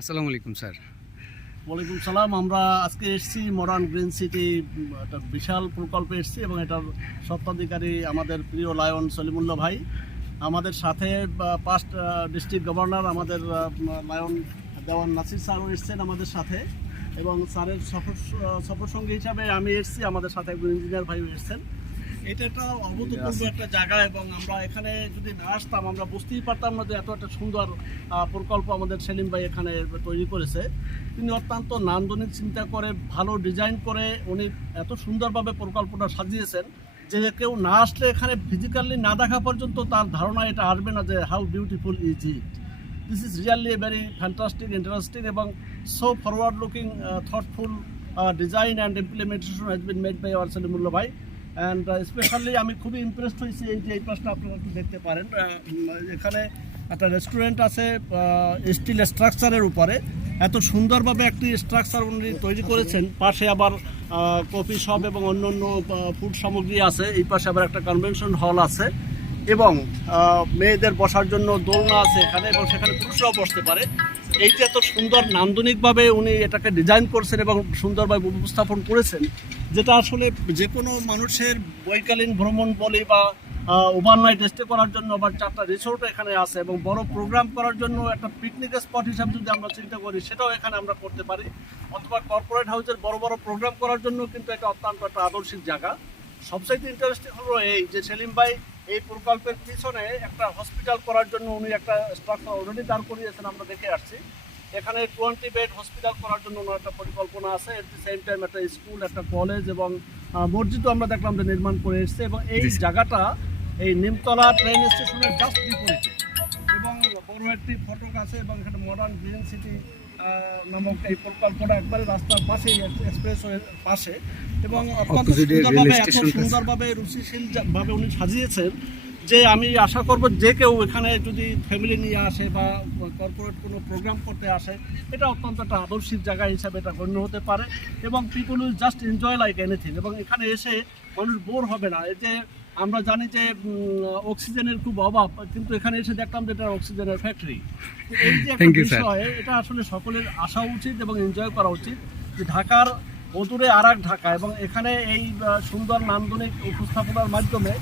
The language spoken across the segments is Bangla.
আসসালামু আলাইকুম, স্যার। ওয়ালাইকুম সালাম। আমরা আজকে এসেছি মডার্ন গ্রিন সিটি, একটা বিশাল প্রকল্পে এসেছি এবং এটার স্বত্বাধিকারী আমাদের প্রিয় লায়ন সলিমুল্লাহ ভাই। আমাদের সাথে পাস্ট ডিস্ট্রিক্ট গভর্নর আমাদের লায়ন দেওয়ান নাসির স্যারও এসছেন আমাদের সাথে এবং স্যারের সফর সফর সঙ্গী হিসাবে আমি এসেছি। আমাদের সাথে একজন ইঞ্জিনিয়ার ভাইও এসছেন। এটা একটা অভূতপূর্ব একটা জায়গা এবং আমরা এখানে যদি না আসতাম আমরা বুঝতেই পারতাম না যে এত একটা সুন্দর প্রকল্প আমাদের সেলিম ভাই এখানে তৈরি করেছে। তিনি অত্যন্ত নান্দনিক চিন্তা করে ভালো ডিজাইন করে উনি এত সুন্দরভাবে প্রকল্পটা সাজিয়েছেন যে কেউ না আসলে এখানে ফিজিক্যালি না দেখা পর্যন্ত তার ধারণা এটা আসবে না যে how beautiful is it this is really a very fantastic interesting এবং so forward looking thoughtful design and implementation has been made by our Salimullah ভাই অ্যান্ড স্পেশালি আমি খুবই ইমপ্রেসড হয়েছি এই যে এই পাশটা আপনারা একটু দেখতে পারেন। এখানে একটা রেস্টুরেন্ট আছে স্টিল স্ট্রাকচারের উপরে। এত সুন্দরভাবে একটি স্ট্রাকচার উনি তৈরি করেছেন। পাশে আবার কফি শপ এবং অন্য অন্য ফুড সামগ্রী আছে। এই পাশে আবার একটা কনভেনশন হল আছে। এবং মেয়েদের বসার জন্য দোলনা আছে এখানে এবং সেখানে পুরুষরাও বসতে পারে। এই যে এত সুন্দর নান্দনিকভাবে উনি এটাকে ডিজাইন করছেন এবং সুন্দরভাবে উপস্থাপন করেছেন, যেটা আসলে যে কোনো মানুষের বৈকালীন ভ্রমণ বলে বা ওভারনাইট স্টে করার জন্য বা চারটা রিসোর্ট এখানে আছে এবং বড় প্রোগ্রাম করার জন্য একটা পিকনিক স্পট হিসাবে যদি আমরা চিন্তা করি, সেটাও এখানে আমরা করতে পারি। অথবা কর্পোরেট হাউসের বড় বড় প্রোগ্রাম করার জন্য কিন্তু এটা অত্যন্ত একটা আদর্শিক জায়গা। সবচাইতে ইন্টারেস্টিং হলো এই যে সেলিম ভাই এই প্রকল্পের পিছনে একটা হসপিটাল করার জন্য উনি একটা স্ট্রাকচার অলরেডি দাঁড় করিয়েছেন আমরা দেখে আসছি। এখানে টোয়েন্টি বেড হসপিটাল করার জন্য ওনার একটা পরিকল্পনা আছে। এট দি সেম টাইম একটা স্কুল একটা কলেজ এবং মসজিদও আমরা দেখলাম যে নির্মাণ করে এসছে এবং এই জায়গাটা এই নিমতলা ট্রেন স্টেশনের জাস্ট বিপরীতে। এবং বড় একটি ফটক আছে এবং এখানে মডার্ন গ্রিন সিটি নামক এই প্রকল্পটা একবারে রাস্তার পাশেই এক্সপ্রেস পাশে। এবং অত্যন্ত সুন্দরভাবে এত সুন্দরভাবে রুচিশীল যা- ভাবে উনি সাজিয়েছেন যে আমি আশা করব যে কেউ এখানে যদি ফ্যামিলি নিয়ে আসে বা কর্পোরেট কোনো প্রোগ্রাম করতে আসে এটা অত্যন্ত একটা আদর্শিক জায়গা হিসাবে এটা গণ্য হতে পারে। এবং people will just enjoy like anything এবং এখানে এসে মানুষ বোর হবে না। এই যে আমরা জানি যে অক্সিজেনের খুব অভাব কিন্তু এখানে এসে দেখলাম যে এটা অক্সিজেনের ফ্যাক্টরি। এই যে একটা. বিষয় এটা আসলে সকলের আসা উচিত এবং এনজয় করা উচিত যে ঢাকার অদূরে আর ঢাকা এবং এখানে এই সুন্দর নান্দনিক উপস্থাপনার মাধ্যমে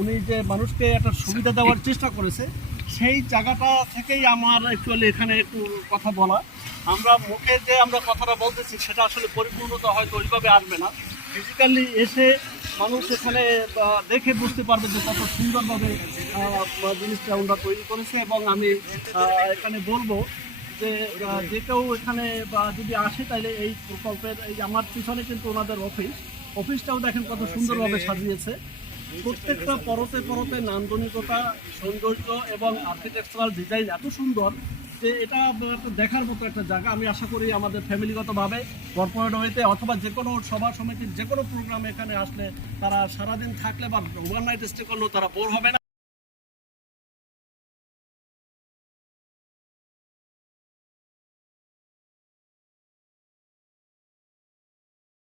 উনি যে মানুষকে একটা সুবিধা দেওয়ার চেষ্টা করেছে সেই জায়গাটা থেকেই আমার অ্যাকচুয়ালি এখানে একটু কথা বলা। আমরা মুখে যে আমরা কথাটা বলতেছি সেটা আসলে পরিপূর্ণতা হয়তো ওইভাবে আসবে না। ফিজিক্যালি এসে মানুষ এখানে দেখে বুঝতে পারবে যে কত সুন্দরভাবে জিনিসটা আমরা তৈরি করেছে। এবং আমি এখানে বলব যে যে কেউ এখানে যদি আসে তাহলে এই প্রকল্পের, এই আমার পিছনে কিন্তু ওনাদের অফিস। অফিসটাও দেখেন কত সুন্দরভাবে সাজিয়েছে। প্রত্যেকটা পরতে পরতে নান্দনিকতা, সৌন্দর্য এবং আর্কিটেকচারাল ডিজাইন এত সুন্দর। যে এটা একটা দেখার মতো একটা জায়গা। আমি আশা করি আমাদের ফ্যামিলিগতভাবে কর্পোরেট হইতে অথবা যে কোনো সভা সমিতির যে কোনো প্রোগ্রামে এখানে আসলে তারা সারাদিন থাকলে বা ওভারনাইট স্টে করলেও তারা বোর হবে না।